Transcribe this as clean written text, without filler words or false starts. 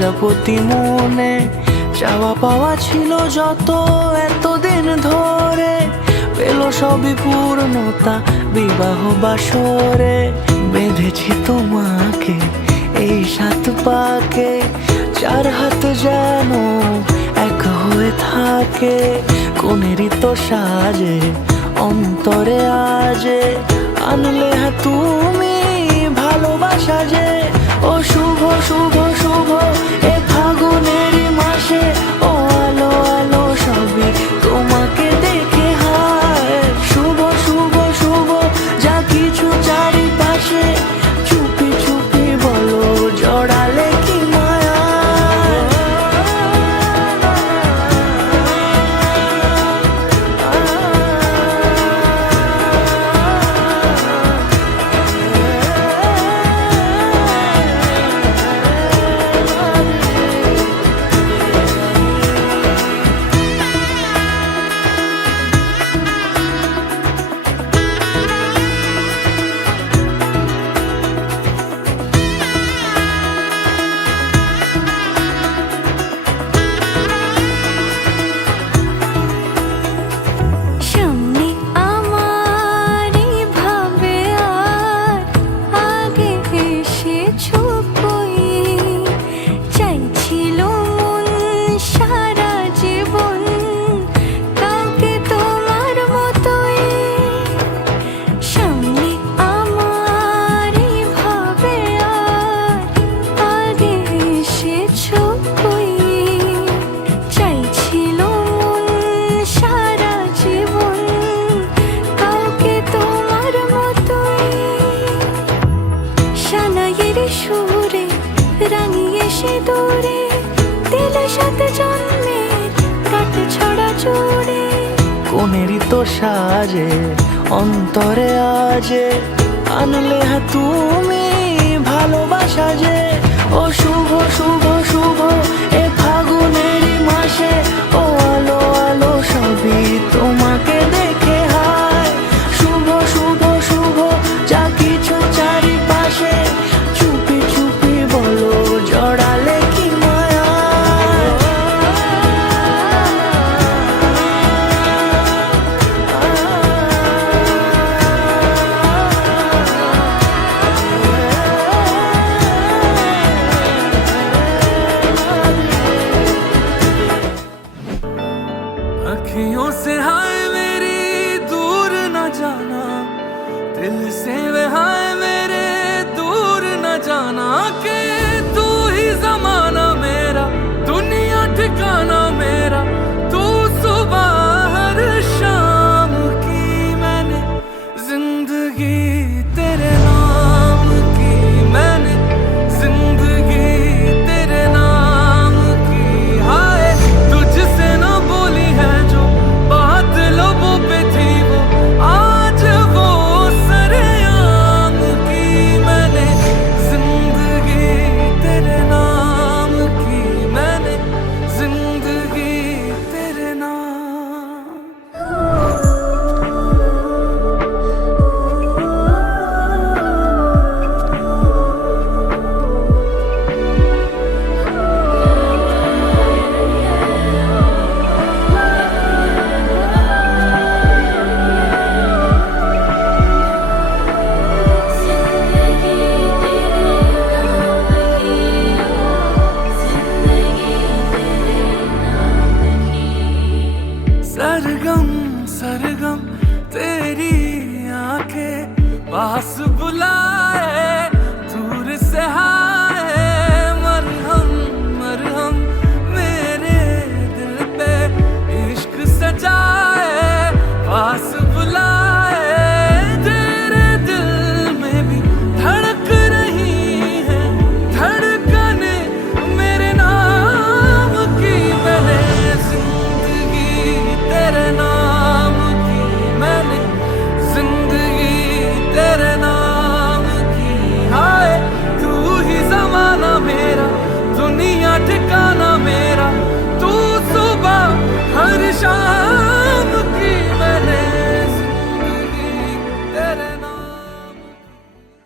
প্রজাপতি মনে চাওয়া পাওয়া ছিল যত এতদিন ধরে, পেল সবই পূর্ণতা বিবাহ বাসরে। বেঁধেছি তোমাকে এই 7 পাকে, 4 হাত যেন এক হয়ে থাকে। কোনেরই তো সাজে অন্তরে আজে, আনলে হ্যাঁ তুমি ভালোবাসা যে। ও শুভ শুভ শুভ এ ফাগুনেরই মাসে, ও আলো আলো সবই তোমাকে দেখে হায়। শুভ শুভ শুভ যা কিছু চারিপাশে, চুপি চুপি বলো জড়ালে কি মায়া। সুরে রাঙিয়ে সে দূরে দিলে 7 জন্মের কাট ছড়া জুড়ে। কোনেরই তো সাজে অন্তরে আজে, আনলে হ্যাঁ তুমি ভালোবাসা যে। ও শুভ শুভ শুভ